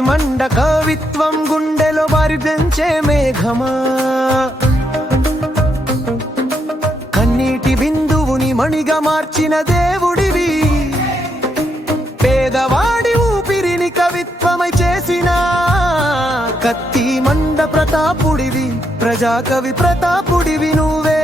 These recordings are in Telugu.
మండ కవిత్వం గుండెలో మరిపించే మేఘమా. కన్నీటి బిందువుని మణిగా మార్చిన దేవుడివి. పేదవాడి ఊపిరిని కవిత్వమై చేసిన కత్తి మండ ప్రతాపుడివి ప్రజాకవి ప్రతాపుడివి నువ్వే.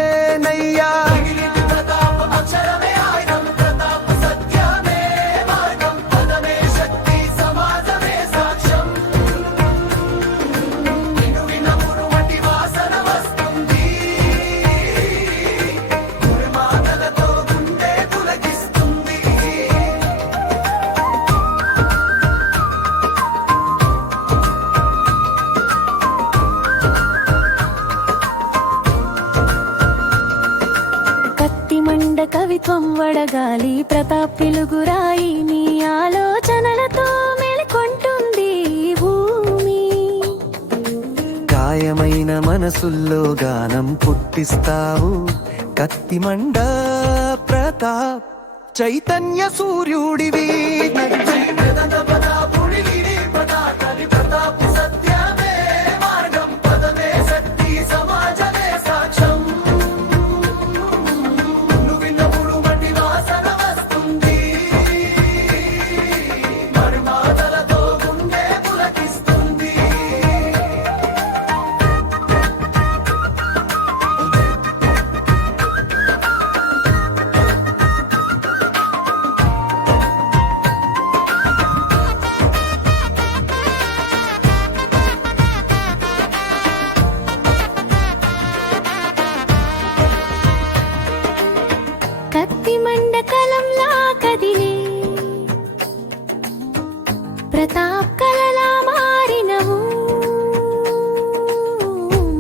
కత్తి కవిత్వం వడగాలి ప్రతాప్ పిలుగురాయి నీ ఆలోచనలతో మెలుకొంటుంది భూమి. గాయమైన మనసుల్లో గానం పుట్టిస్తావు. కత్తి మండ ప్రతాప్ చైతన్య సూర్యుడివి. ప్రతాప్ కలలా మారినవు.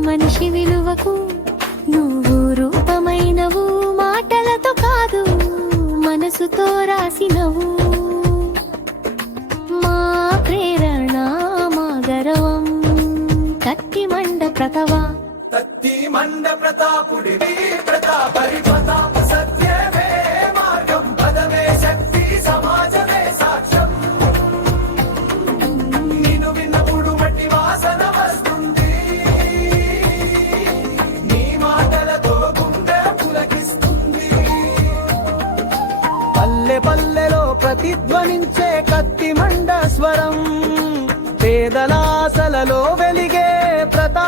మనిషి విలువకు నువ్వు రూపమైనవు. మాటలతో కాదు మనసుతో రాసినవు. మా ప్రేరణ మా గర్వం. కత్తి మండ ప్రతవా తత్తి మండ ప్రతాపరి ప్రతాప. ప్రతిధ్వనించే కత్తి మండ స్వరం పేదలాసలలో వెలిగే ప్రతా